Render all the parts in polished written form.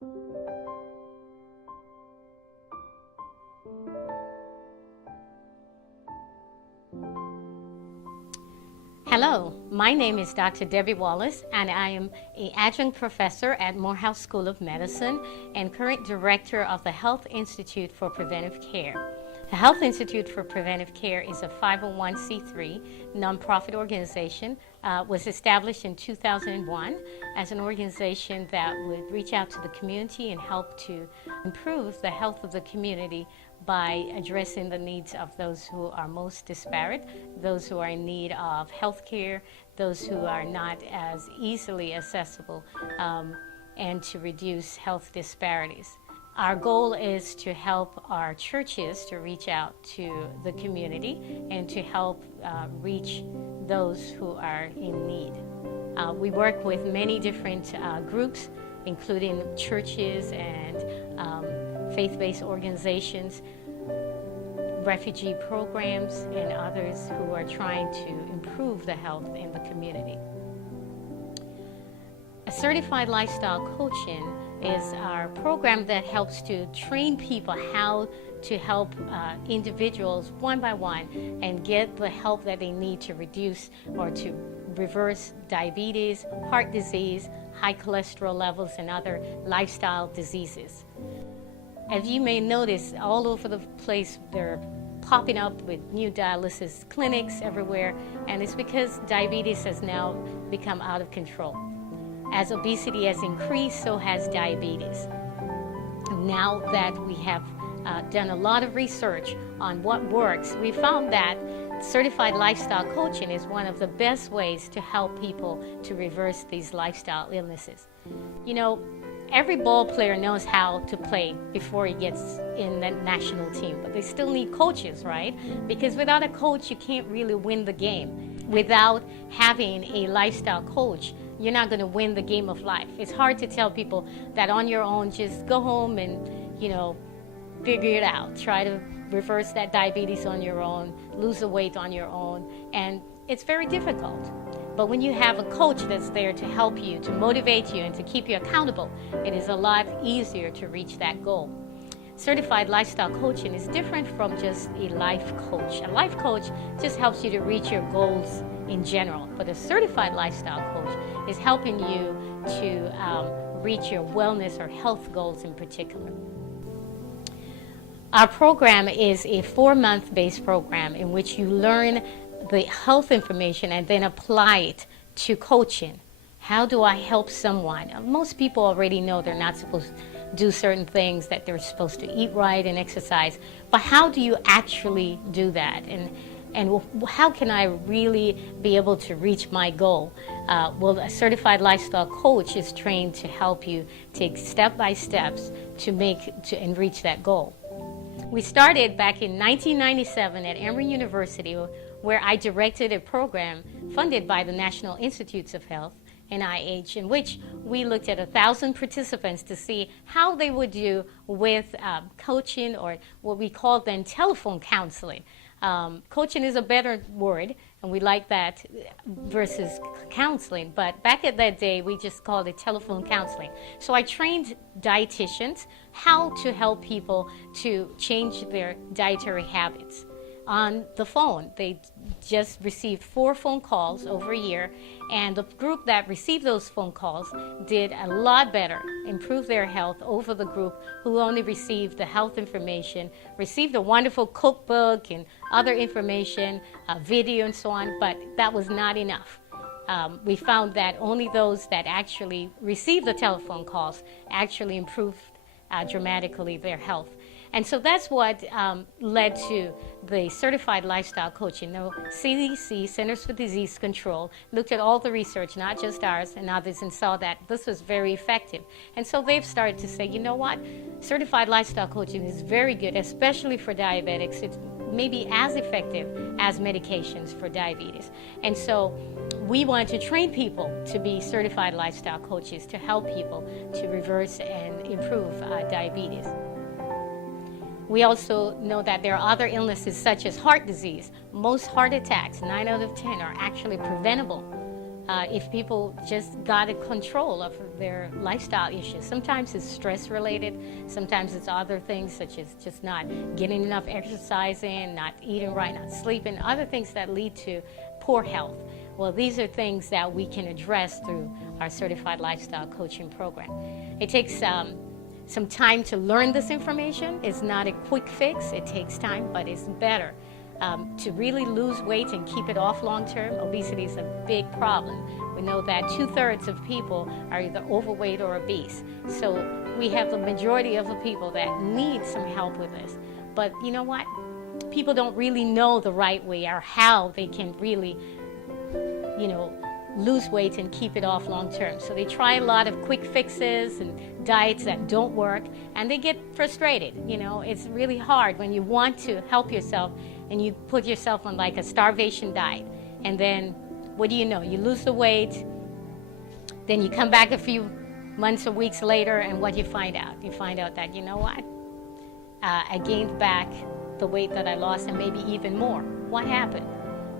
Hello, my name is Dr. Debbie Wallace, and I am an adjunct professor at Morehouse School of Medicine and current director of the Health Institute for Preventive Care. The Health Institute for Preventive Care is a 501c3 nonprofit organization, was established in 2001 as an organization that would reach out to the community and help to improve the health of the community by addressing the needs of those who are most disparate, those who are in need of health care, those who are not as easily accessible, and to reduce health disparities. Our goal is to help our churches to reach out to the community and to help reach those who are in need. We work with many different groups, including churches and faith-based organizations, refugee programs, and others who are trying to improve the health in the community. A certified lifestyle coaching is our program that helps to train people how to help individuals one by one and get the help that they need to reduce or to reverse diabetes, heart disease, high cholesterol levels, and other lifestyle diseases. As you may notice, all over the place they're popping up with new dialysis clinics everywhere, and it's because diabetes has now become out of control. As obesity has increased, so has diabetes. Now that we have done a lot of research on what works, we found that certified lifestyle coaching is one of the best ways to help people to reverse these lifestyle illnesses. You know, every ball player knows how to play before he gets in the national team, but they still need coaches, right? Because without a coach, you can't really win the game. Without having a lifestyle coach, you're not going to win the game of life. It's hard to tell people that on your own, just go home and, figure it out. Try to reverse that diabetes on your own, lose the weight on your own, and it's very difficult. But when you have a coach that's there to help you, to motivate you, and to keep you accountable, it is a lot easier to reach that goal. Certified lifestyle coaching is different from just a life coach. A life coach just helps you to reach your goals in general, but a certified lifestyle coach is helping you to reach your wellness or health goals in particular. Our program is a 4-month based program in which you learn the health information and then apply it to coaching. How do I help someone? Most people already know they're not supposed to do certain things, that they're supposed to eat right and exercise, but how do you actually do that? And how can I really be able to reach my goal? Well, a certified lifestyle coach is trained to help you take step-by steps to reach that goal. We started back in 1997 at Emory University, where I directed a program funded by the National Institutes of Health, NIH, in which we looked at 1,000 participants to see how they would do with coaching, or what we called then telephone counseling. Coaching is a better word, and we like that versus counseling, but back at that day we just called it telephone counseling. So I trained dietitians how to help people to change their dietary habits on the phone. They just received 4 phone calls over a year, and the group that received those phone calls did a lot better, improved their health over the group who only received the health information, received a wonderful cookbook and other information, video and so on, but that was not enough. We found that only those that actually received the telephone calls actually improved dramatically their health. And so that's what led to the certified lifestyle coaching. Now, CDC, Centers for Disease Control, looked at all the research, not just ours and others, and saw that this was very effective. And so they've started to say, you know what, certified lifestyle coaching is very good, especially for diabetics. It's maybe as effective as medications for diabetes. And so we want to train people to be certified lifestyle coaches to help people to reverse and improve diabetes. We also know that there are other illnesses such as heart disease. Most heart attacks, 9 out of 10, are actually preventable. if people just got a control of their lifestyle issues. Sometimes it's stress related, sometimes it's other things such as just not getting enough exercise in, not eating right, not sleeping, other things that lead to poor health. Well, these are things that we can address through our Certified Lifestyle Coaching Program. It takes some time to learn this information. It's not a quick fix. It takes time, but it's better. To really lose weight and keep it off long term, obesity is a big problem. We know that 2/3 of people are either overweight or obese. So we have the majority of the people that need some help with this. But you know what? People don't really know the right way or how they can really, lose weight and keep it off long term. So they try a lot of quick fixes and diets that don't work, and they get frustrated. It's really hard when you want to help yourself and you put yourself on like a starvation diet. And then what do you know? You lose the weight, then you come back a few months or weeks later, and what do you find out? You find out that, you know what? I gained back the weight that I lost and maybe even more. What happened?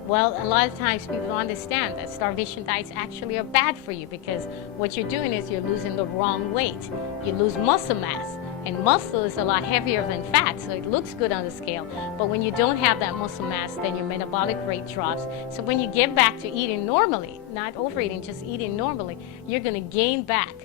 Well, a lot of times people don't understand that starvation diets actually are bad for you, because what you're doing is you're losing the wrong weight. You lose muscle mass, and muscle is a lot heavier than fat, so it looks good on the scale. But when you don't have that muscle mass, then your metabolic rate drops. So when you get back to eating normally, not overeating, just eating normally, you're going to gain back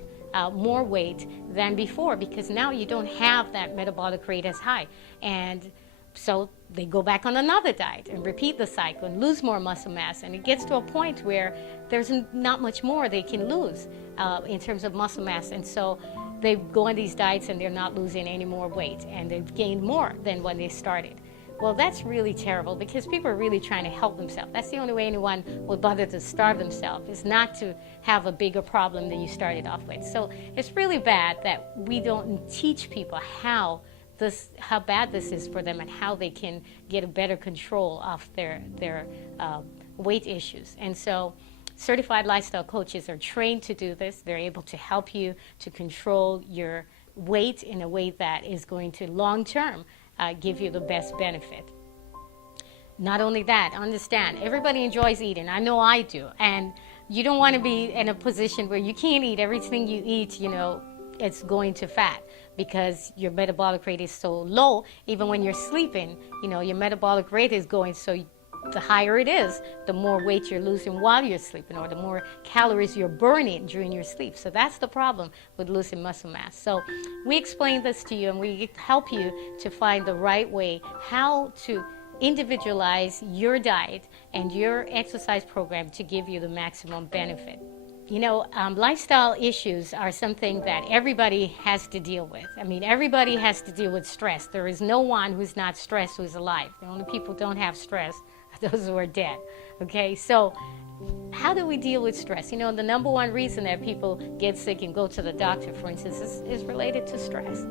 more weight than before, because now you don't have that metabolic rate as high. And so they go back on another diet and repeat the cycle and lose more muscle mass. And it gets to a point where there's not much more they can lose in terms of muscle mass. And so they go on these diets and they're not losing any more weight, and they've gained more than when they started. Well, that's really terrible, because people are really trying to help themselves. That's the only way anyone would bother to starve themselves, is not to have a bigger problem than you started off with. So it's really bad that we don't teach people how bad this is for them and how they can get a better control of their weight issues. And so certified lifestyle coaches are trained to do this. They're able to help you to control your weight in a way that is going to long-term give you the best benefit. Not only that, understand, everybody enjoys eating. I know I do. And you don't want to be in a position where you can't eat everything you eat, it's going to fat, because your metabolic rate is so low. Even when you're sleeping, your metabolic rate is going, so the higher it is, the more weight you're losing while you're sleeping, or the more calories you're burning during your sleep. So that's the problem with losing muscle mass. So we explain this to you, and we help you to find the right way how to individualize your diet and your exercise program to give you the maximum benefit. Lifestyle issues are something that everybody has to deal with. I mean, everybody has to deal with stress. There is no one who's not stressed who's alive. The only people who don't have stress are those who are dead. Okay, so how do we deal with stress? The number one reason that people get sick and go to the doctor, for instance, is related to stress.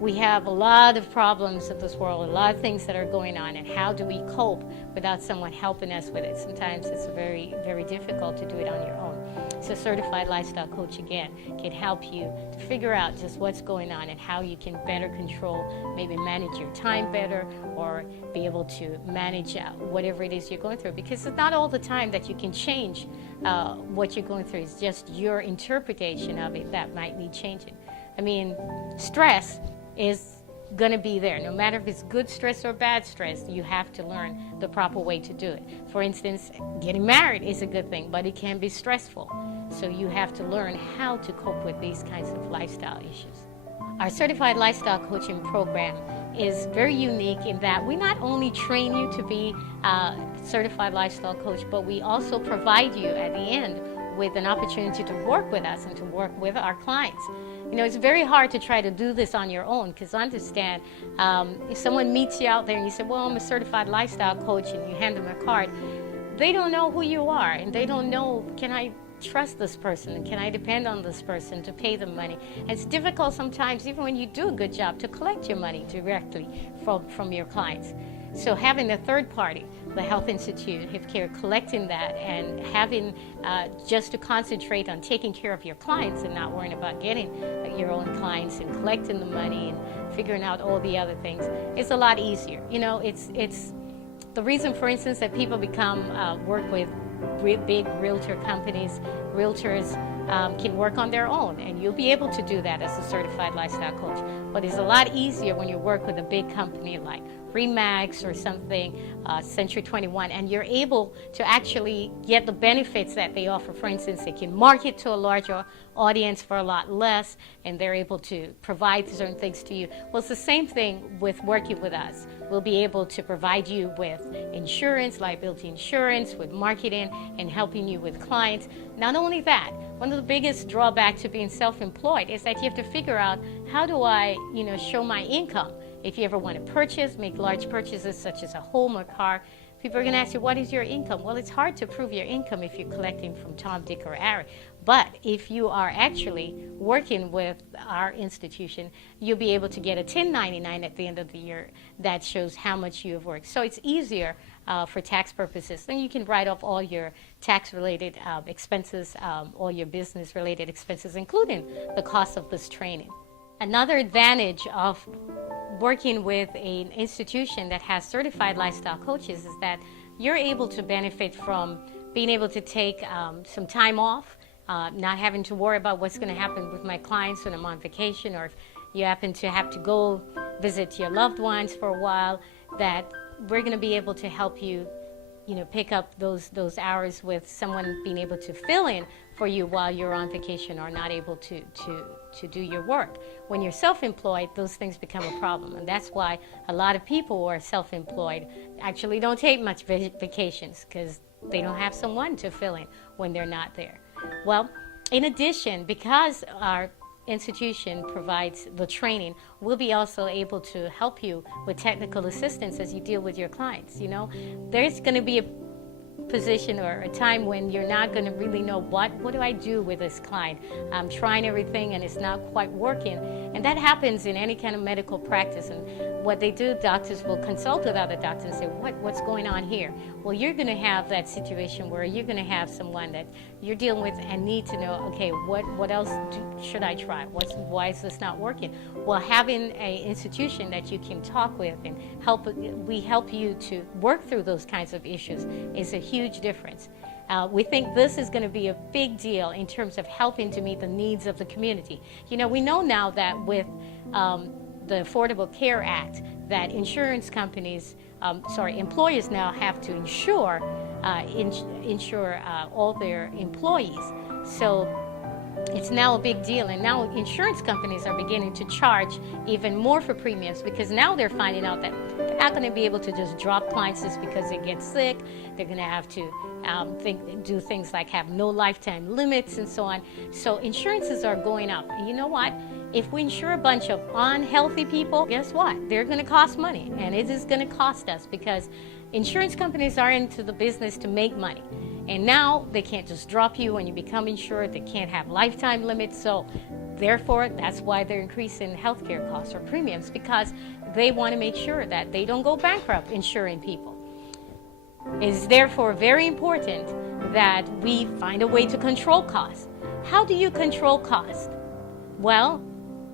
We have a lot of problems in this world, a lot of things that are going on, and how do we cope without someone helping us with it? Sometimes it's very, very difficult to do it on your own. So Certified Lifestyle Coach, again, can help you to figure out just what's going on and how you can better control, maybe manage your time better, or be able to manage whatever it is you're going through. Because it's not all the time that you can change what you're going through. It's just your interpretation of it that might need changing. I mean, stress is going to be there. No matter if it's good stress or bad stress, you have to learn the proper way to do it. For instance, getting married is a good thing, but it can be stressful. So you have to learn how to cope with these kinds of lifestyle issues. Our Certified Lifestyle Coaching Program is very unique in that we not only train you to be a certified lifestyle coach, but we also provide you at the end with an opportunity to work with us and to work with our clients. It's very hard to try to do this on your own, because understand, if someone meets you out there and you say, well, I'm a certified lifestyle coach, and you hand them a card, they don't know who you are, and they don't know, can I trust this person, and can I depend on this person to pay them money? And it's difficult sometimes, even when you do a good job, to collect your money directly from your clients. So having a third party, the Health Institute, HIFCare, collecting that and having just to concentrate on taking care of your clients and not worrying about getting your own clients and collecting the money and figuring out all the other things, is a lot easier. It's the reason, for instance, that people become work with big realtor companies, realtors can work on their own, and you'll be able to do that as a certified lifestyle coach. But it's a lot easier when you work with a big company like Remax or something, Century 21, and you're able to actually get the benefits that they offer. For instance, they can market to a larger audience for a lot less, and they're able to provide certain things to you. Well, it's the same thing with working with us. We'll be able to provide you with insurance, liability insurance, with marketing, and helping you with clients. Not only that, one of the biggest drawbacks to being self-employed is that you have to figure out, how do I, show my income? If you ever want to purchase, make large purchases such as a home or car, people are going to ask you, what is your income? Well, it's hard to prove your income if you're collecting from Tom, Dick, or Harry. But if you are actually working with our institution, you'll be able to get a 1099 at the end of the year that shows how much you have worked. So it's easier for tax purposes. Then you can write off all your tax-related expenses, all your business-related expenses, including the cost of this training. Another advantage of working with an institution that has certified lifestyle coaches is that you're able to benefit from being able to take some time off, not having to worry about what's going to happen with my clients when I'm on vacation, or if you happen to have to go visit your loved ones for a while, that we're going to be able to help you, pick up those hours with someone being able to fill in for you while you're on vacation or not able to do your work. When you're self-employed, those things become a problem, and that's why a lot of people who are self-employed actually don't take much vacations, because they don't have someone to fill in when they're not there. Well, in addition, because our institution provides the training, we'll be also able to help you with technical assistance as you deal with your clients. There's going to be a position or a time when you're not going to really know what do I do with this client. I'm trying everything and it's not quite working, and that happens in any kind of medical practice. And what they do, doctors will consult with other doctors and say, what's going on here? Well, you're going to have that situation where you're going to have someone that you're dealing with and need to know, okay, what else should I try? Why is this not working? Well, having an institution that you can talk with and we help you to work through those kinds of issues is a huge difference. We think this is going to be a big deal in terms of helping to meet the needs of the community. We know now that with the Affordable Care Act, that insurance companies, employers now have to insure all their employees. So it's now a big deal, and now insurance companies are beginning to charge even more for premiums, because now they're finding out that they're not going to be able to just drop clients just because they get sick. They're going to have to do things like have no lifetime limits and so on. So insurances are going up. And you know what? If we insure a bunch of unhealthy people, guess what? They're going to cost money, and it is going to cost us, because insurance companies are into the business to make money. And now they can't just drop you when you become insured. They can't have lifetime limits. So therefore, that's why they're increasing healthcare costs or premiums, because they want to make sure that they don't go bankrupt insuring people. It is therefore very important that we find a way to control costs. How do you control costs? Well,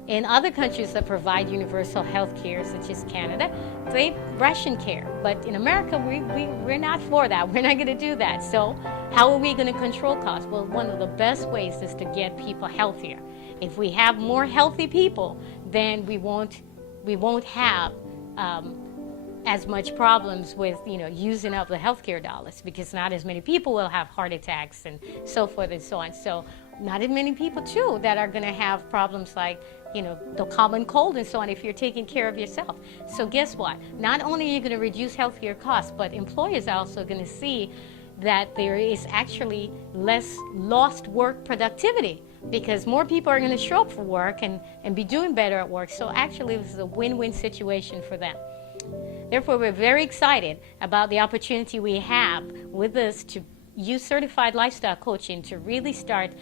in other countries that provide universal health care, such as Canada, they ration care. But in America, we're not for that. We're not going to do that. So how are we going to control costs? Well, one of the best ways is to get people healthier. If we have more healthy people, then we won't have as much problems with using up the healthcare dollars, because not as many people will have heart attacks and so forth and so on. So not as many people too that are going to have problems like the common cold and so on, if you're taking care of yourself. So guess what? Not only are you going to reduce healthcare costs, but employers are also going to see that there is actually less lost work productivity, because more people are going to show up for work and be doing better at work. So actually this is a win-win situation for them. Therefore, we're very excited about the opportunity we have with this to use certified lifestyle coaching to really start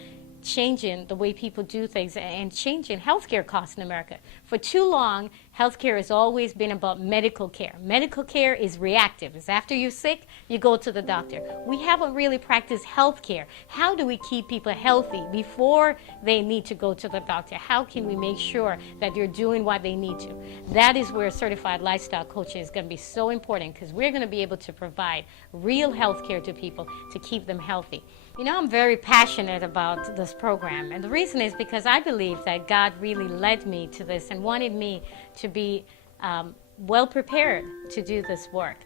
changing the way people do things and changing healthcare costs in America. For too long, healthcare has always been about medical care. Medical care is reactive. It's after you're sick, you go to the doctor. We haven't really practiced healthcare. How do we keep people healthy before they need to go to the doctor? How can we make sure that they're doing what they need to? That is where certified lifestyle coaching is going to be so important, because we're going to be able to provide real healthcare to people to keep them healthy. You know, I'm very passionate about this program, and the reason is because I believe that God really led me to this and wanted me to be well prepared to do this work.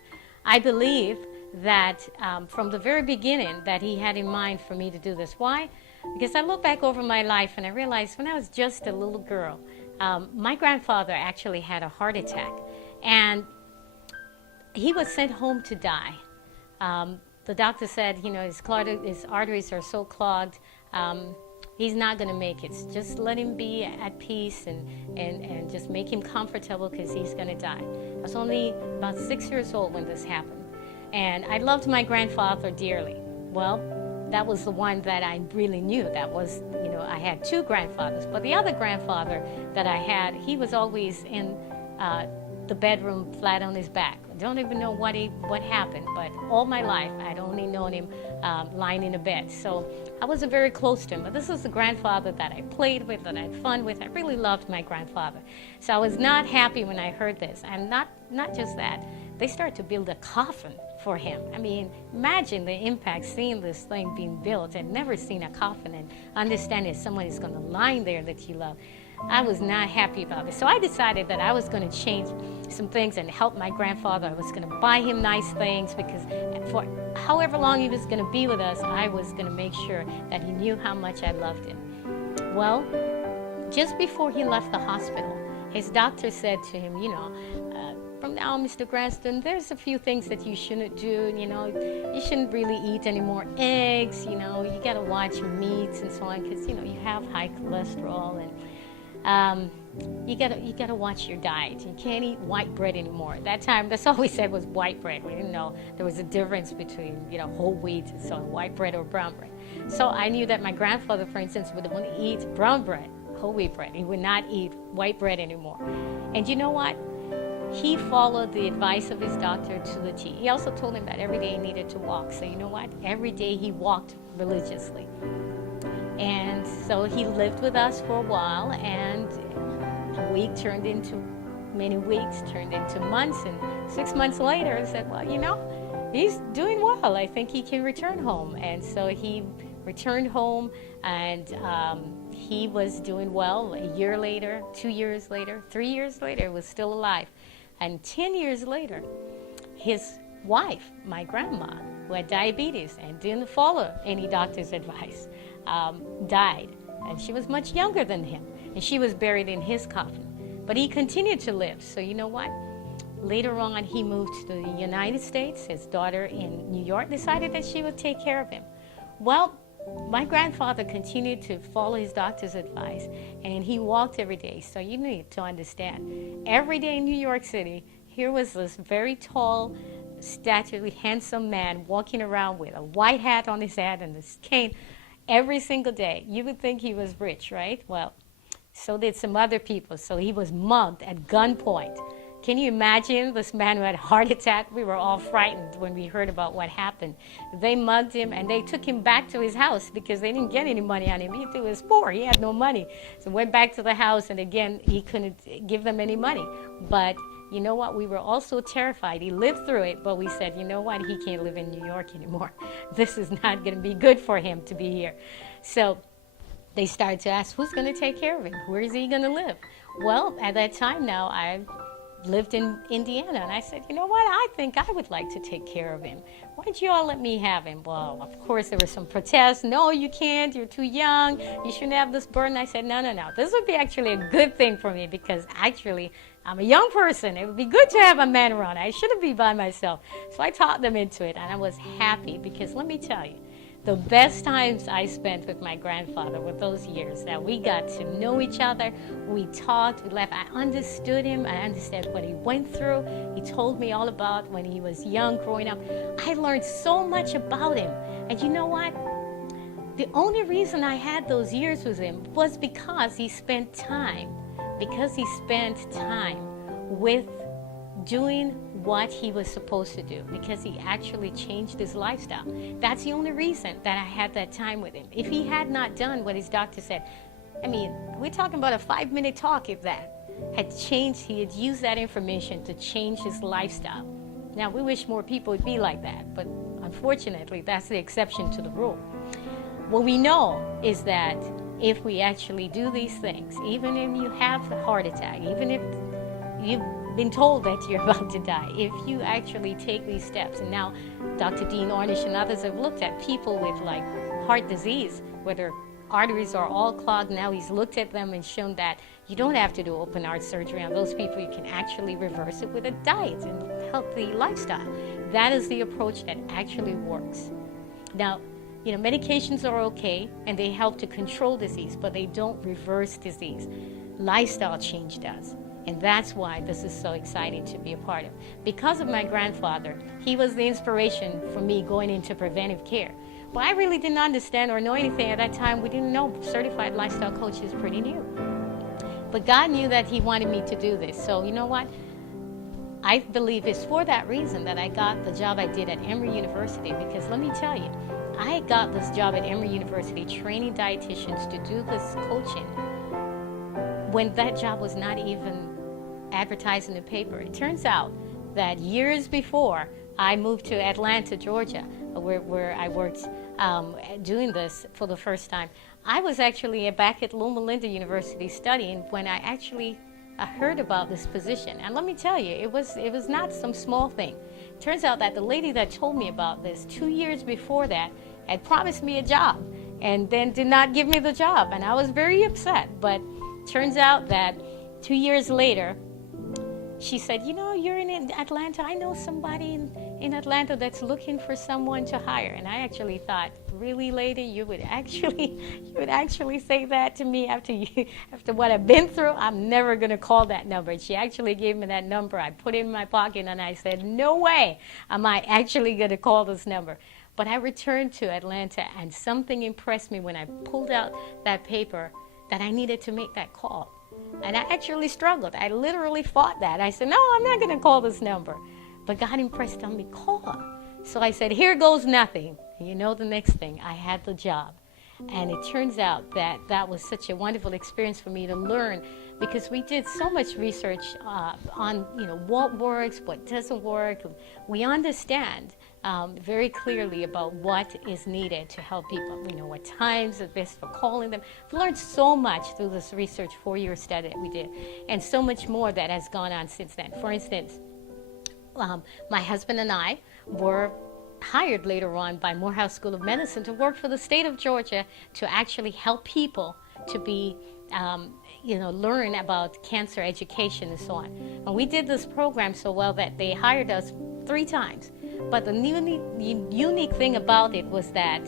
I believe that from the very beginning that He had in mind for me to do this. Why? Because I look back over my life and I realized when I was just a little girl, my grandfather actually had a heart attack, and he was sent home to die. The doctor said, you know, his arteries are so clogged, he's not going to make it. Just let him be at peace and just make him comfortable, because he's going to die. I was only about 6 years old when this happened. And I loved my grandfather dearly. Well, that was the one that I really knew. That was, you know, I had two grandfathers. But the other grandfather that I had, he was always in the bedroom flat on his back. I don't even know what happened, but all my life I'd only known him lying in a bed. So I wasn't very close to him, but this was the grandfather that I played with, that I had fun with. I really loved my grandfather. So I was not happy when I heard this. And not just that, they started to build a coffin for him. I mean, imagine the impact seeing this thing being built and never seen a coffin and understanding someone is going to lie there that you love. I was not happy about it. So I decided that I was going to change some things and help my grandfather. I was going to buy him nice things, because for however long he was going to be with us, I was going to make sure that he knew how much I loved him. Well, just before he left the hospital, his doctor said to him, you know, from now, Mr. Granston, there's a few things that you shouldn't do. You know, you shouldn't really eat any more eggs. You know, you got to watch meats and so on, because, you know, you have high cholesterol, and you gotta watch your diet. You can't eat white bread anymore. At that time, that's all we said was white bread. We didn't know there was a difference between, you know, whole wheat and so on, white bread or brown bread. So I knew that my grandfather, for instance, would only eat brown bread, whole wheat bread. He would not eat white bread anymore. And you know what? He followed the advice of his doctor to the T. He also told him that every day he needed to walk. So you know what? Every day he walked religiously. And so he lived with us for a while, and a week turned into many weeks, turned into months, and 6 months later I said, well, you know, he's doing well. I think he can return home. And so he returned home, and he was doing well. A year later, 2 years later, 3 years later, was still alive. And 10 years later, his wife, my grandma, who had diabetes and didn't follow any doctor's advice, died. And she was much younger than him. And she was buried in his coffin. But he continued to live. So you know what? Later on, he moved to the United States. His daughter in New York decided that she would take care of him. Well, my grandfather continued to follow his doctor's advice, and he walked every day. So you need to understand, every day in New York City, here was this very tall, statuely handsome man walking around with a white hat on his head and this cane every single day. You would think he was rich, right? Well, so did some other people. So he was mugged at gunpoint. Can you imagine this man who had a heart attack? We were all frightened when we heard about what happened. They mugged him, and they took him back to his house because they didn't get any money on him. He was poor. He had no money. So went back to the house, and again, he couldn't give them any money. But you know what? We were all so terrified. He lived through it, but we said, you know what? He can't live in New York anymore. This is not going to be good for him to be here. So they started to ask, who's going to take care of him? Where is he going to live? Well, at that time now, I lived in Indiana, and I said, you know what, I think I would like to take care of him. Why don't you all let me have him? Well, of course, there were some protests. No, you can't. You're too young. You shouldn't have this burden. I said, no. This would be actually a good thing for me, because actually, I'm a young person. It would be good to have a man around. I shouldn't be by myself. So I talked them into it, and I was happy, because let me tell you, the best times I spent with my grandfather were those years that we got to know each other. We talked, we laughed. I understood him. I understood what he went through. He told me all about when he was young, growing up. I learned so much about him. And you know what? The only reason I had those years with him was because he spent time, with doing what he was supposed to do, because he actually changed his lifestyle. That's the only reason that I had that time with him. If he had not done what his doctor said, I mean, we're talking about a 5-minute talk, if that had changed, he had used that information to change his lifestyle. Now, we wish more people would be like that, but unfortunately, that's the exception to the rule. What we know is that if we actually do these things, even if you have a heart attack, even if you've been told that you're about to die, if you actually take these steps, and now Dr. Dean Ornish and others have looked at people with like heart disease, where their arteries are all clogged. Now he's looked at them and shown that you don't have to do open heart surgery on those people. You can actually reverse it with a diet and healthy lifestyle. That is the approach that actually works. Now, medications are okay and they help to control disease, but they don't reverse disease. Lifestyle change does. And that's why this is so exciting to be a part of. Because of my grandfather, he was the inspiration for me going into preventive care. But I really didn't understand or know anything at that time. We didn't know certified lifestyle coach is pretty new. But God knew that he wanted me to do this. So you know what? I believe it's for that reason that I got the job I did at Emory University. Because let me tell you, I got this job at Emory University training dietitians to do this coaching when that job was not even advertised in the paper. It turns out that years before I moved to Atlanta, Georgia, where I worked doing this for the first time, I was actually back at Loma Linda University studying when I actually heard about this position. And let me tell you, it was not some small thing. It turns out that the lady that told me about this 2 years before that had promised me a job and then did not give me the job. And I was very upset. But turns out that 2 years later, she said, you're in Atlanta. I know somebody in Atlanta that's looking for someone to hire. And I actually thought, really, lady, you would actually say that to me after what I've been through? I'm never going to call that number. And she actually gave me that number. I put it in my pocket and I said, no way am I actually going to call this number. But I returned to Atlanta and something impressed me when I pulled out that paper that I needed to make that call. And I actually struggled. I literally fought that. I said, no, I'm not going to call this number. But God impressed on me, call. So I said, here goes nothing. And you know the next thing, I had the job. And it turns out that that was such a wonderful experience for me to learn, because we did so much research on what works, what doesn't work. We understand very clearly about what is needed to help people. We know what times are best for calling them. We've learned so much through this research 4-year study that we did, and so much more that has gone on since then. For instance, my husband and I were hired later on by Morehouse School of Medicine to work for the state of Georgia to actually help people to be learn about cancer education and so on. And we did this program so well that they hired us 3 times. But the unique thing about it was that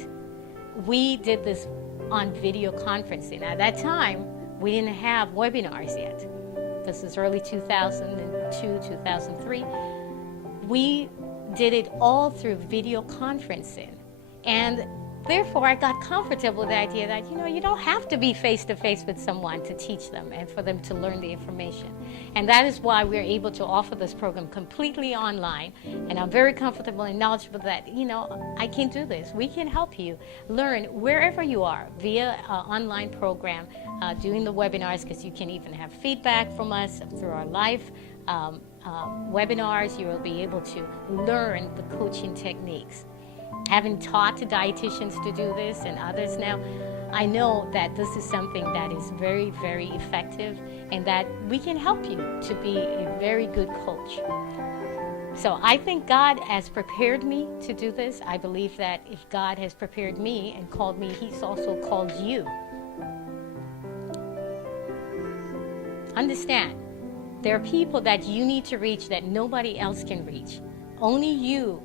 we did this on video conferencing. At that time, we didn't have webinars yet. This is early 2002, 2003. We did it all through video conferencing. And therefore, I got comfortable with the idea that, you don't have to be face-to-face with someone to teach them and for them to learn the information. And that is why we're able to offer this program completely online. And I'm very comfortable and knowledgeable that, I can do this. We can help you learn wherever you are via an online program, doing the webinars, because you can even have feedback from us through our live webinars. You will be able to learn the coaching techniques. Having taught dietitians to do this and others now, I know that this is something that is very, very effective and that we can help you to be a very good coach. So I think God has prepared me to do this. I believe that if God has prepared me and called me, He's also called you. Understand, there are people that you need to reach that nobody else can reach. Only you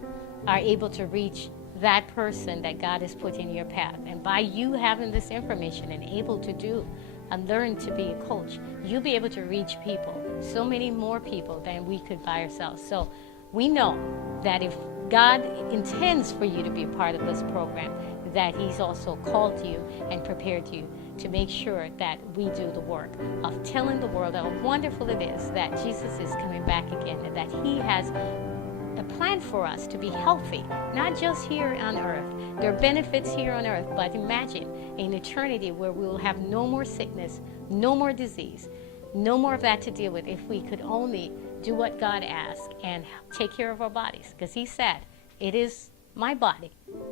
are able to reach that person that God has put in your path. And by you having this information and able to do and learn to be a coach, you'll be able to reach people, so many more people than we could by ourselves. So we know that if God intends for you to be a part of this program, that He's also called you and prepared you to make sure that we do the work of telling the world how wonderful it is that Jesus is coming back again, and that He has a plan for us to be healthy, not just here on earth. There are benefits here on earth, but imagine an eternity where we will have no more sickness, no more disease, no more of that to deal with if we could only do what God asks and take care of our bodies. Because He said, it is my body.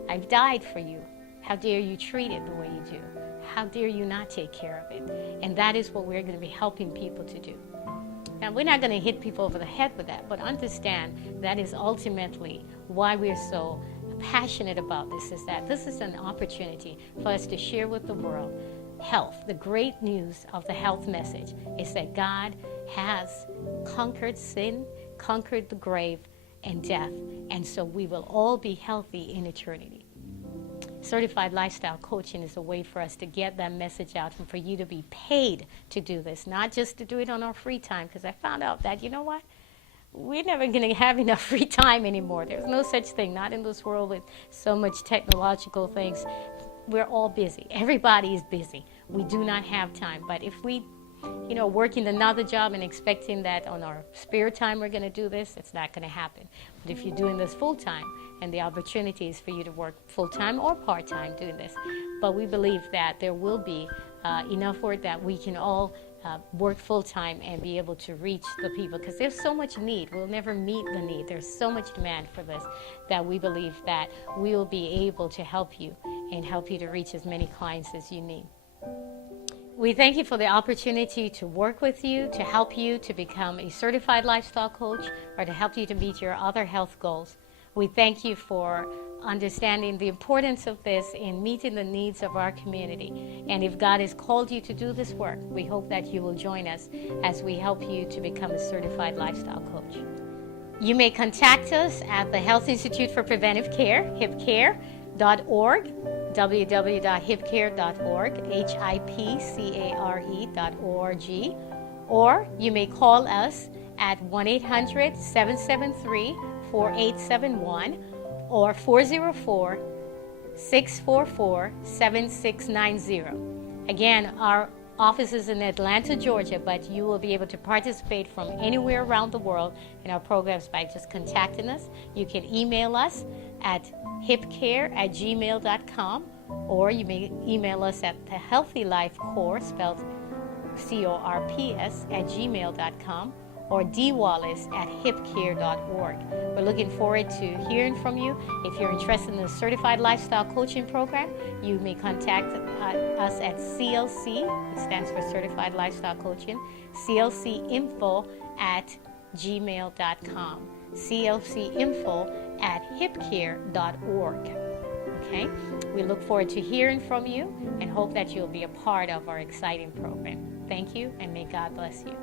I've died for you. How dare you treat it the way you do? How dare you not take care of it? And that is what we're going to be helping people to do. Now, we're not going to hit people over the head with that, but understand that is ultimately why we're so passionate about this, is that this is an opportunity for us to share with the world health. The great news of the health message is that God has conquered sin, conquered the grave and death, and so we will all be healthy in eternity. Certified Lifestyle Coaching is a way for us to get that message out and for you to be paid to do this, not just to do it on our free time, because I found out that, you know what? We're never going to have enough free time anymore. There's no such thing, not in this world with so much technological things. We're all busy. Everybody is busy. We do not have time. But if we, working another job and expecting that on our spare time we're going to do this, it's not going to happen. But if you're doing this full time, and the opportunity is for you to work full time or part time doing this, but we believe that there will be enough work that we can all work full time and be able to reach the people, because there's so much need. We'll never meet the need. There's so much demand for this that we believe that we will be able to help you and help you to reach as many clients as you need. We thank you for the opportunity to work with you, to help you to become a certified lifestyle coach, or to help you to meet your other health goals. We thank you for understanding the importance of this in meeting the needs of our community. And if God has called you to do this work, we hope that you will join us as we help you to become a certified lifestyle coach. You may contact us at the Health Institute for Preventive Care, hipcare.org, www.hipcare.org, hipcare.org, or you may call us at 1-800-773-4871 or 404-644-7690. Again, our office is in Atlanta, Georgia, but you will be able to participate from anywhere around the world in our programs by just contacting us. You can email us at hipcare@gmail.com, or you may email us at the Healthy Life Core, spelled CORPS, @gmail.com, or dwallace@hipcare.org. We're looking forward to hearing from you. If you're interested in the Certified Lifestyle Coaching Program, you may contact us at CLC, it stands for Certified Lifestyle Coaching, clcinfo@gmail.com, clcinfo@hipcare.org. Okay? We look forward to hearing from you and hope that you'll be a part of our exciting program. Thank you, and may God bless you.